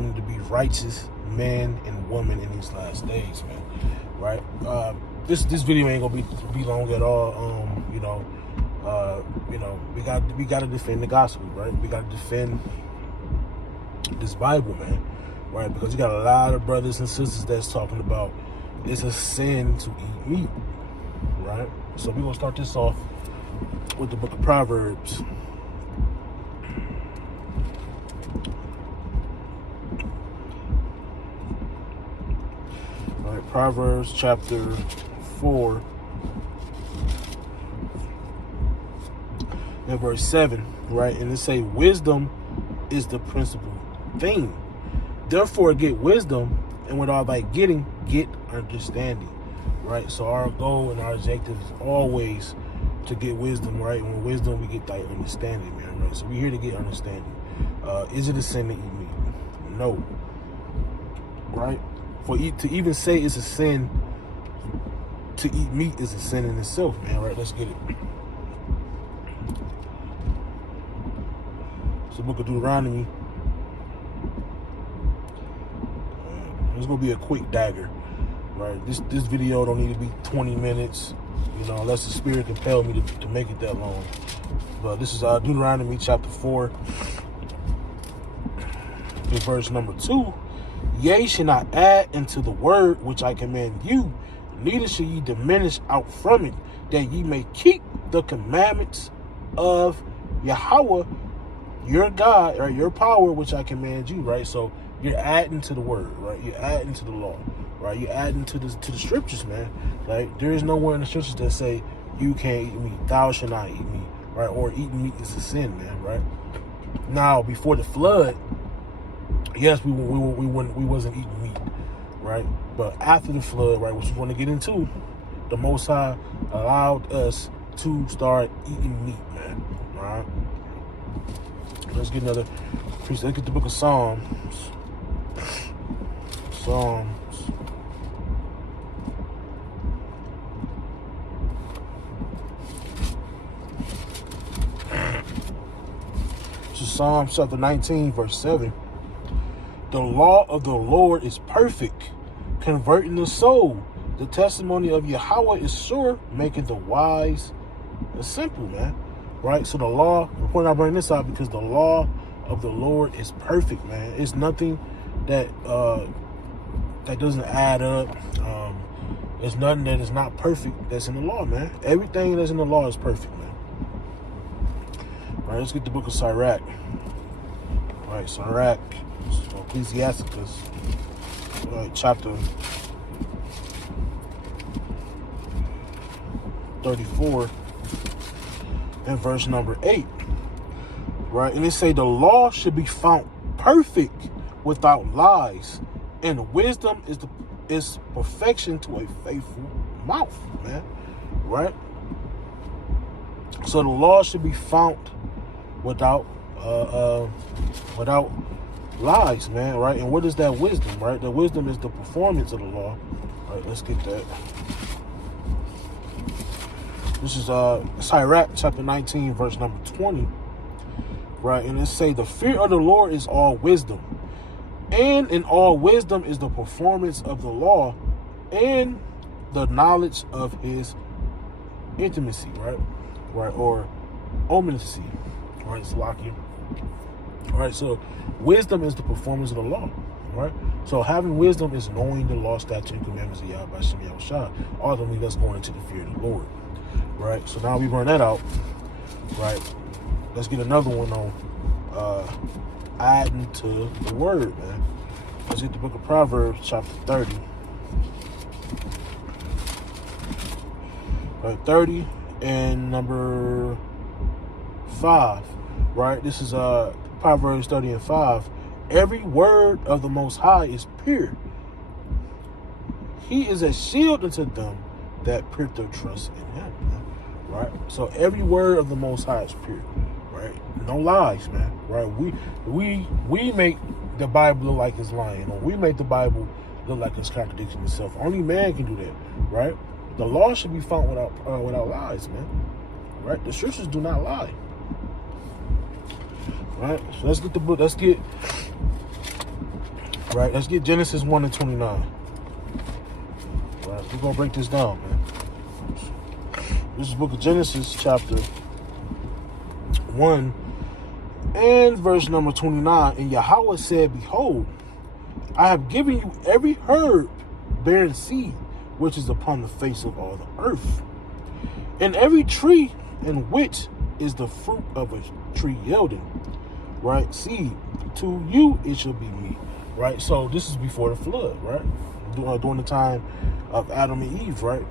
to be righteous men and women in these last days, man. Right? This video ain't gonna be long at all. We gotta defend the gospel, right? We gotta defend this Bible, man, right? Because you got a lot of brothers and sisters that's talking about it's a sin to eat meat, right? So we're gonna start this off with the book of Proverbs. All right, Proverbs chapter 4 and verse 7, right? And it say, wisdom is the principal thing. Therefore get wisdom, and with all thy getting, get understanding, right? So our goal and our objective is always to get wisdom, right? And with wisdom, we get thy understanding, man, right? So we're here to get understanding. Is it a sin to eat meat? No, right? To even say it's a sin to eat meat is a sin in itself, man, right? Let's get it. It's the book of Deuteronomy. It's gonna be a quick dagger, right? This video don't need to be 20 minutes, unless the Spirit compel me to make it that long. But this is Deuteronomy chapter 4, in verse number 2. Yea, shall not add unto the word which I command you, neither shall ye diminish out from it, that ye may keep the commandments of Yahweh your God, or your power, which I command you, right? So you're adding to the word, right? You're adding to the law, right? You're adding to the scriptures, man. Like, there is nowhere in the scriptures that say you can't eat meat, thou shalt not eat meat, right? Or eating meat is a sin, man, right? Now, before the flood, yes, we wasn't eating meat, right? But after the flood, right, which we want to get into, the Most High allowed us to start eating meat, man, right? Let's get another piece. Let's get the book of Psalms. Psalms chapter 19, verse 7. The law of the Lord is perfect, converting the soul. The testimony of Yahweh is sure, making the wise simple, man. Right? So the law, the point I bring this out because the law of the Lord is perfect, man. It's nothing that that doesn't add up. It's nothing that is not perfect that's in the law, man. Everything that's in the law is perfect, man. All right, let's get the book of Sirach. All right, Sirach, Ecclesiasticus, all right, chapter 34 and verse number 8, right? And it say the law should be found perfect without lies, and wisdom is perfection to a faithful mouth, man, right? So the law should be found without lies, man, right? And what is that wisdom, right? The wisdom is the performance of the law. All right, let's get that. This is Sirach chapter 19, verse number 20, right? And it say, the fear of the Lord is all wisdom, and in all wisdom is the performance of the law, and the knowledge of his intimacy, right? Right, or ominacy, right? It's locking. All right, so wisdom is the performance of the law, right? So having wisdom is knowing the law, statute, and commandments of Yahweh Shem Yahushua. Ultimately, that's going into the fear of the Lord. Right, so now we run that out. Right, let's get another one on adding to the word, man. Let's get the book of Proverbs, chapter 30. Right, 30 and number 5. Right, this is Proverbs 30 and 5. Every word of the Most High is pure. He is a shield unto them that put their trust in him, man. Right? So every word of the Most High is pure, right? No lies, man. Right? We make the Bible look like it's lying, or we make the Bible look like it's contradicting itself. Only man can do that, right? The law should be found without lies, man. Right? The scriptures do not lie. Right? So let's get the book. Let's get Right, let's get Genesis 1 and 29. Right, we're going to break this down, man. This is the book of Genesis, chapter 1, and verse number 29. And Yahweh said, Behold, I have given you every herb bearing seed, which is upon the face of all the earth, and every tree in which is the fruit of a tree yielding, right, seed. To you it shall be meat. Right, so this is before the flood, right? During the time of Adam and Eve, right?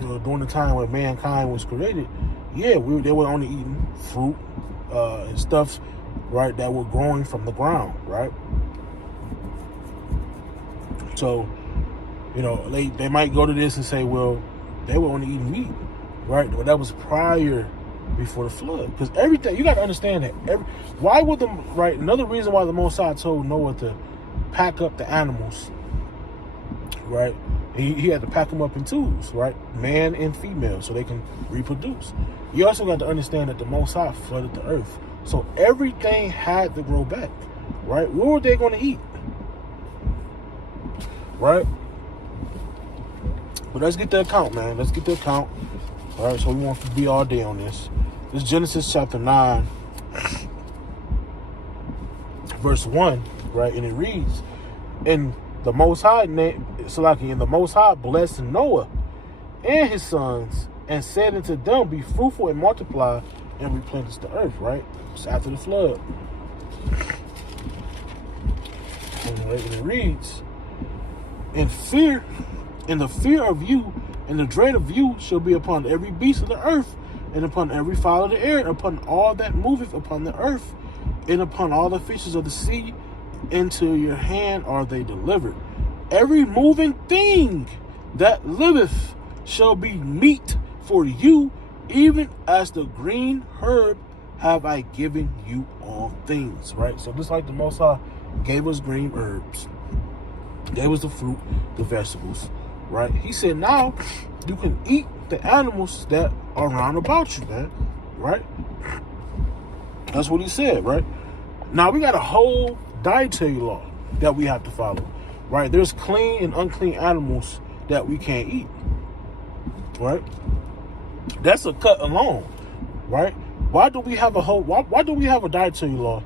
During the time when mankind was created, yeah, they were only eating fruit and stuff, right, that were growing from the ground, right? So, you know, they might go to this and say, well, they were only eating meat, right? But that was prior, before the flood. Because everything, you got to understand that. Another reason why the Most High told Noah to pack up the animals, right? He had to pack them up in twos, right? Man and female, so they can reproduce. You also got to understand that the Most High flooded the earth. So everything had to grow back, right? What were they going to eat? Right? But let's get the account, man. Let's get the account. All right, so we want to be all day on this. This is Genesis chapter 9, verse 1, right? And it reads, And the Most High blessed Noah and his sons, and said unto them, Be fruitful and multiply, and replenish the earth, right? It's after the flood. And it reads, In the fear of you, and the dread of you shall be upon every beast of the earth, and upon every fowl of the air, and upon all that moveth upon the earth, and upon all the fishes of the sea. Into your hand are they delivered. Every moving thing that liveth shall be meat for you, even as the green herb have I given you all things. Right? So just like the Most High gave us green herbs, gave us the fruit, the vegetables, right? He said, now you can eat the animals that are round about you, man, right? That's what he said, right? Now we got a whole dietary law that we have to follow, right? There's clean and unclean animals that we can't eat, right? That's a cut alone, right? Why do we have a dietary law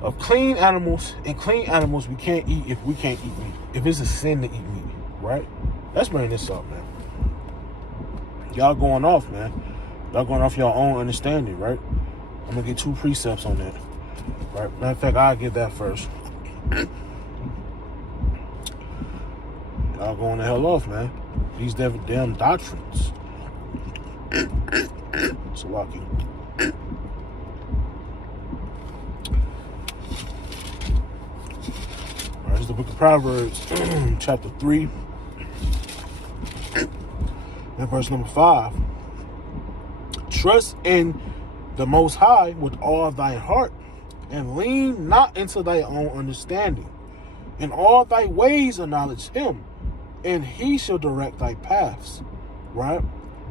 of clean animals, and clean animals we can't eat if we can't eat meat, if it's a sin to eat meat, right? Let's bring this up, man. Y'all going off, man. Y'all going off your own understanding, right? I'm gonna get 2 precepts on that, right? Matter of fact, I'll get that first. Y'all going the hell off, man. These damn doctrines. Salaki. This is the book of Proverbs, chapter 3, and verse number 5. Trust in the Most High with all thy heart, and lean not into thy own understanding. In all thy ways acknowledge him, and he shall direct thy paths. Right?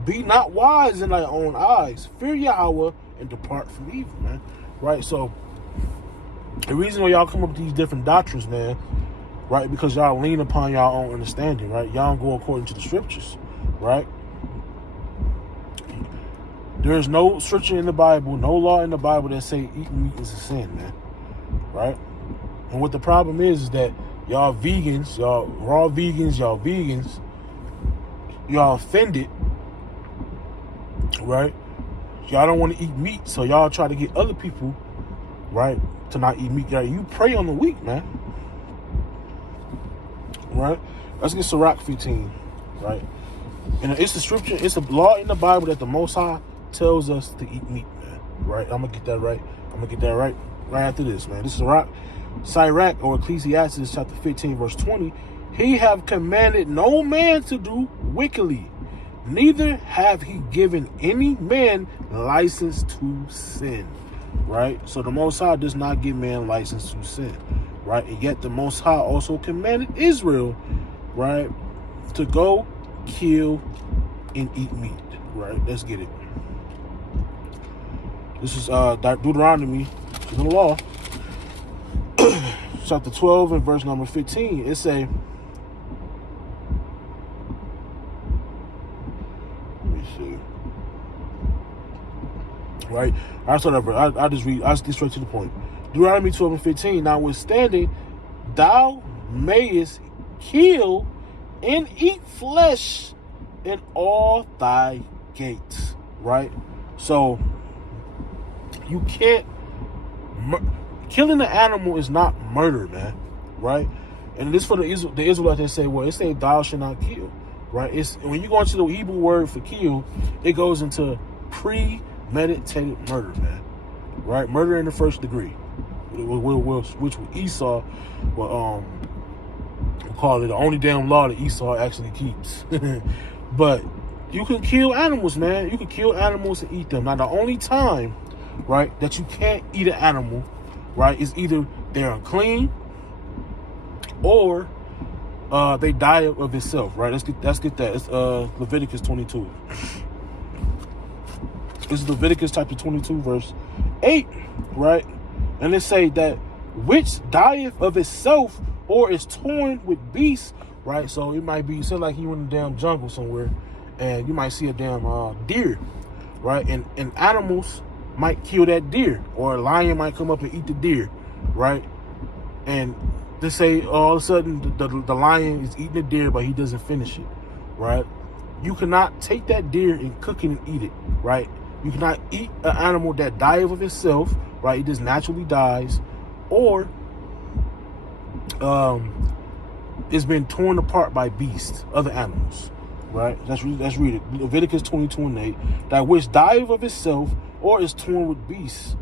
Be not wise in thy own eyes. Fear Yahweh and depart from evil, man. Right? So, the reason why y'all come up with these different doctrines, man, right, because y'all lean upon y'all own understanding, right? Y'all don't go according to the scriptures, right? There is no scripture in the Bible, no law in the Bible that say eating meat is a sin, man, right? And what the problem is that y'all vegans, y'all raw vegans, y'all offended, right? Y'all don't want to eat meat, so y'all try to get other people, right, to not eat meat. You prey on the weak, man. Right? Let's get Sirach 15, right? And it's the scripture, it's a law in the Bible that the Most High tells us to eat meat, man. Right? I'm gonna get that right. Right after this, man. This is Sirach or Ecclesiastes chapter 15, verse 20. He have commanded no man to do wickedly, neither have he given any man license to sin. Right? So the Most High does not give man license to sin. Right? And yet the Most High also commanded Israel, right, to go kill and eat meat. Right? Let's get it. This is Deuteronomy, the law. chapter 12 and verse number 15, it say, let me see. Right? I start over. I just read. I get straight to the point. Deuteronomy 12 and 15. Notwithstanding, thou mayest kill and eat flesh in all thy gates. Right? So you can't. Killing the animal is not murder, man. Right? And this for the Israelites, they say, well, it say thou shalt not kill. Right? It's when you go into the Hebrew word for kill, it goes into premeditated murder, man. Right? Murder in the first degree, which Esau will call it the only damn law that Esau actually keeps. But you can kill animals, man. You can kill animals and eat them. Now, the only time, right, that you can't eat an animal, right, is either they're unclean or they die of itself, right? Let's get that. It's Leviticus 22. This is Leviticus chapter 22, verse 8, right? And it say that which dieth of itself or is torn with beasts, right? So it might be, say like you in the damn jungle somewhere and you might see a damn deer, right? And animals might kill that deer, or a lion might come up and eat the deer, right? And they say all of a sudden the lion is eating the deer, but he doesn't finish it, right? You cannot take that deer and cook it and eat it, right? You cannot eat an animal that dies of itself, right? It just naturally dies, or it's been torn apart by beasts, other animals, right? Let's read it. Leviticus 22 and 8. That which dieth of itself or is torn with beasts,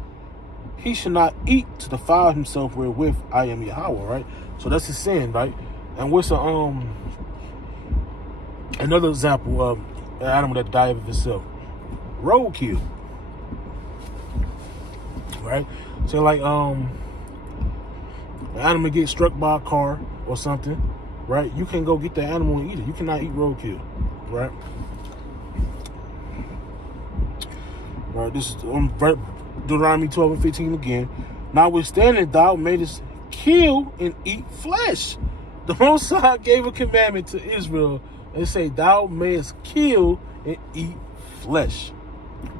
he should not eat to defile himself wherewith I am Yahweh, right? So that's a sin, right? And what's another example of an animal that died of itself? Roadkill, right? So like an animal gets struck by a car or something, right? You can go get the animal and eat it. You cannot eat roadkill, right? Right. This is Deuteronomy 12 and 15 again. Notwithstanding, thou mayest kill and eat flesh. The Most High gave a commandment to Israel and say, thou mayest kill and eat flesh.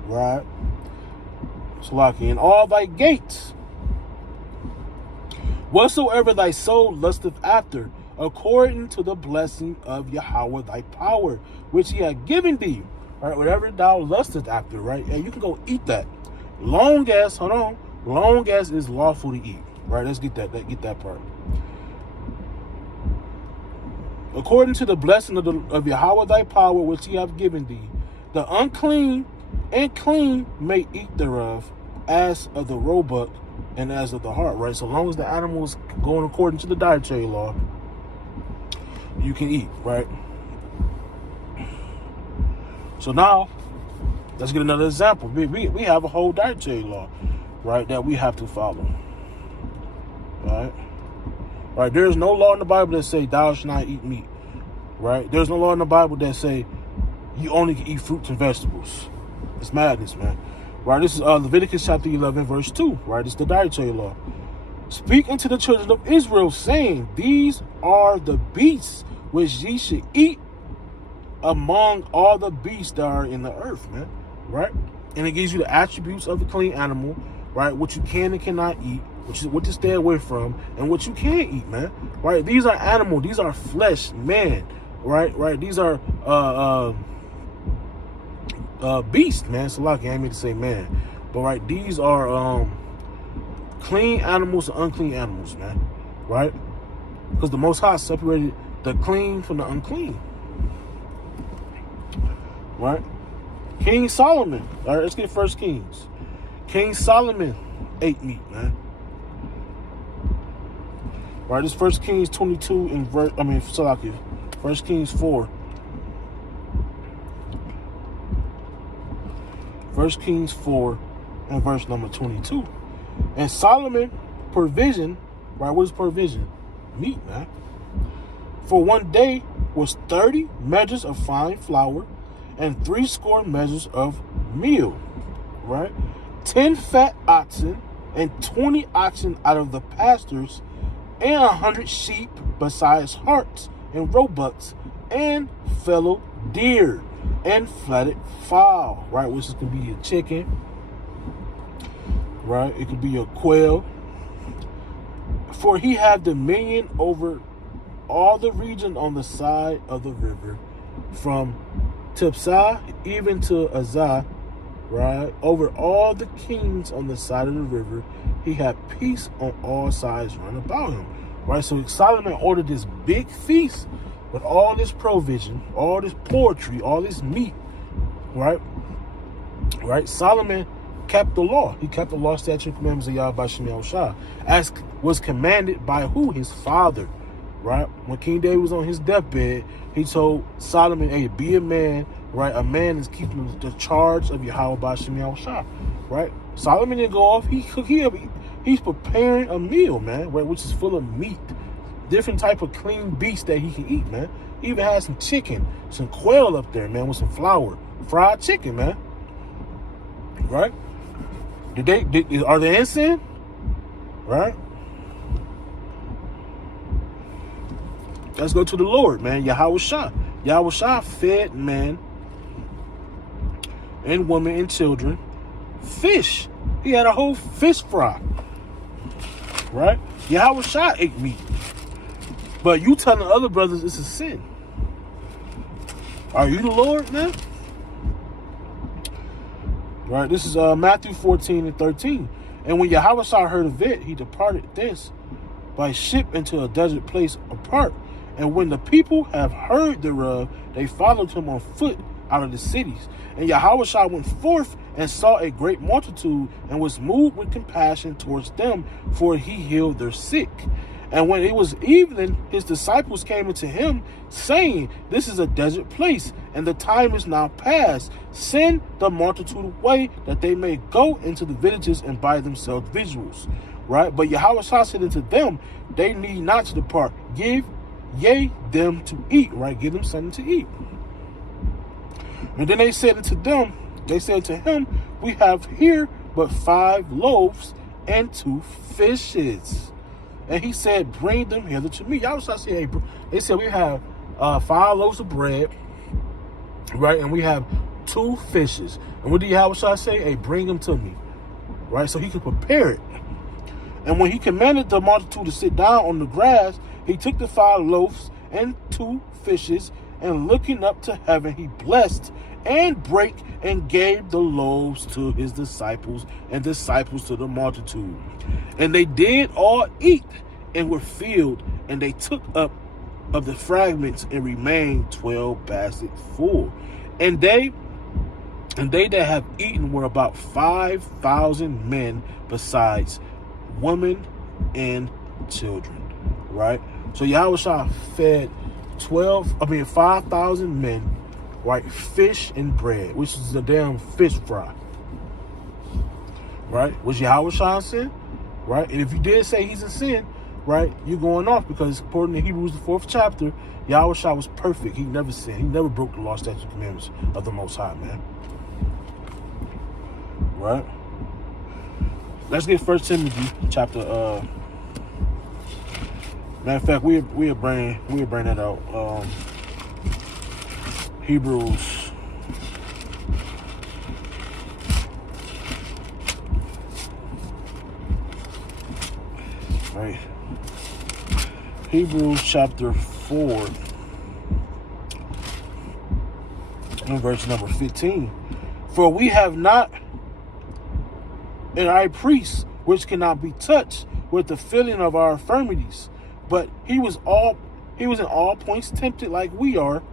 Right? So like in all thy gates, whatsoever thy soul lusteth after, according to the blessing of Yahweh thy power, which he had given thee. All right, whatever thou lusteth after, right? And you can go eat that. Long as it's lawful to eat. Right? Let's get that part. According to the blessing of Yahweh thy power, which he hath given thee, the unclean and clean may eat thereof, as of the roebuck and as of the hart, right? So long as the animal is going according to the dietary law, you can eat, right? So now, let's get another example. We have a whole dietary law, right, that we have to follow, right? Right? There's no law in the Bible that say thou shalt not eat meat, right? There's no law in the Bible that say you only can eat fruits and vegetables. It's madness, man. Right? This is Leviticus chapter 11, verse 2, right? It's the dietary law. Speak unto the children of Israel, saying, these are the beasts which ye should eat among all the beasts that are in the earth, man, right? And it gives you the attributes of the clean animal, right? What you can and cannot eat, which is what to stay away from, and what you can eat, man, right? These are animal, these are flesh, man, right? These are beast, man. So like I mean to say man, but right, these are clean animals and unclean animals, man, right? Because the Most High separated the clean from the unclean, right? King Solomon, all right, let's get First Kings. King Solomon ate meat, man. Right, this First Kings 22 and First Kings 4. First Kings 4 and verse number 22. And Solomon provision, right? What is provision? Meat, man. For one day was 30 measures of fine flour and 60 measures of meal, right? 10 fat oxen and 20 oxen out of the pastures and 100 sheep, besides harts and roebucks, and fellow deer, and fatted fowl, right? Which is, can be a chicken, right? It could be a quail. For he had dominion over all the region on the side of the river, from Tipsah even to Azah, right? Over all the kings on the side of the river, he had peace on all sides round about him, right? So Solomon ordered this big feast with all this provision, all this poetry, all this meat, right? Right? Solomon kept the law. He kept the law, statute, and commandments of Yahweh Shem Yahushua, as was commanded by who? His father, right? When King David was on his deathbed, he told Solomon, hey, be a man, right? A man is keeping the charge of Yahweh Shem Yahushua, right? Solomon didn't go off. He's preparing a meal, man, right? Which is full of meat, different type of clean beasts that he can eat, man. He even had some chicken, some quail up there, man, with some flour, fried chicken, man. Right? Are they in sin? Right? Let's go to the Lord, man. Yahushua. Yahushua fed man and woman and children fish. He had a whole fish fry. Right? Yahushua ate meat. But you telling other brothers it's a sin. Are you the Lord, man? Right? This is Matthew 14 and 13. And when Yahushua heard of it, he departed thence by ship into a desert place apart. And when the people have heard thereof, they followed him on foot out of the cities. And Yahushua went forth and saw a great multitude, and was moved with compassion towards them, for he healed their sick. And when it was evening, his disciples came unto him, saying, this is a desert place, and the time is now past. Send the multitude away, that they may go into the villages and buy themselves victuals. Right? But Yahushua said unto them, they need not to depart. Give ye them to eat. Right? Give them something to eat. And then they said to him, we have here but 5 loaves and 2 fishes. And he said, bring them hither to me. Yahushua said, hey, they said we have 5 loaves of bread, right? And we have 2 fishes. And what did Yahushua say? Hey, bring them to me, right? So he could prepare it. And when he commanded the multitude to sit down on the grass, he took the 5 loaves and 2 fishes, and looking up to heaven, he blessed and brake and gave the loaves to his disciples, and disciples to the multitude. And they did all eat and were filled, and they took up of the fragments and remained 12 baskets full. And they that have eaten were about 5,000 men, besides women and children. Right? So Yahushua fed 5,000 men, right? Fish and bread, which is a damn fish fry. Right? Was Yahushua in sin? Right? And if you did say he's in sin, right, you're going off, because according to Hebrews, the 4th chapter, Yahushua was perfect. He never sinned. He never broke the law, statutes, and commandments of the Most High, man. Right? Let's get 1 Timothy chapter. Matter of fact, we'll bring that out. Hebrews. Right. Hebrews chapter 4 and verse number 15. For we have not an high priest which cannot be touched with the feeling of our infirmities, but he was in all points tempted like we are,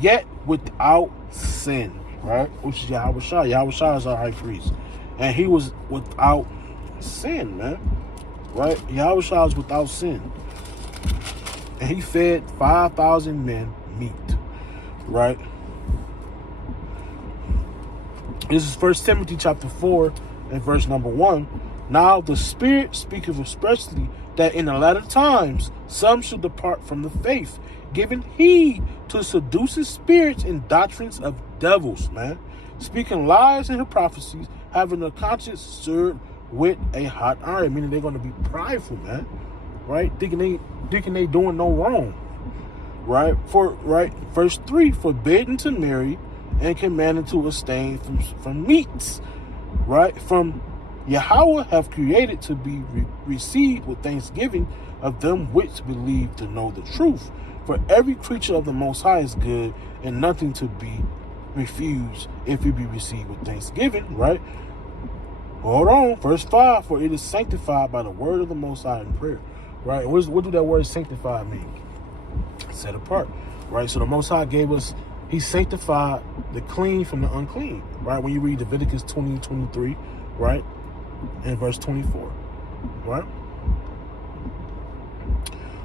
yet without sin. Right? Which is Yahushua. Yahushua is our high priest, and he was without sin, man. Right? Yahushua is without sin, and he fed 5,000 men meat. Right? This is 1 Timothy chapter 4 and verse number 1. Now the Spirit speaketh expressly that in the latter times some shall depart from the faith, giving heed to seducing spirits and doctrines of devils, man, speaking lies in her prophecies, having a conscience stirred with a hot iron, meaning they're going to be prideful, man. right? Thinking they doing no wrong, right? Verse 3, forbidden to marry and commanded to abstain from meats, right? From Yahweh have created to be received with thanksgiving of them which believe to know the truth. For every creature of the Most High is good, and nothing to be refused if it be received with thanksgiving, right? Hold on, verse 5, for it is sanctified by the word of the Most High in prayer, right? What do that word sanctified mean? Set apart, right? So the Most High gave us, he sanctified the clean from the unclean, right? When you read Leviticus 20:23, right? And verse 24, right?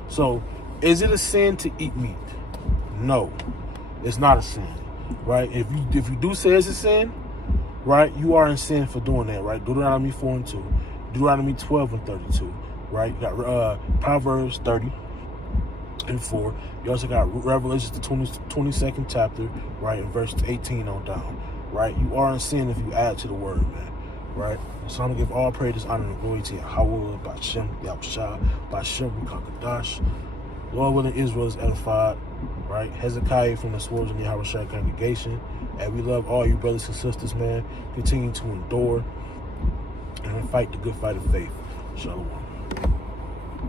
So, is it a sin to eat meat? No, it's not a sin, right? If you do say it's a sin, right, you are in sin for doing that, right? Deuteronomy 4:2, Deuteronomy 12:32, right? You got Proverbs 30:4. You also got Revelation, the 22nd chapter, right, in verse 18 on down, right? You are in sin if you add to the word, man, right? So I'm going to give all praise, honor, and glory to Yahweh, Bashem, Yahushua, Bashem, Kakadash. Lord willing, Israel is edified, right? Hezekiah from the swords of the Yahushua congregation. And we love all you brothers and sisters, man. Continue to endure and fight the good fight of faith. Shalom.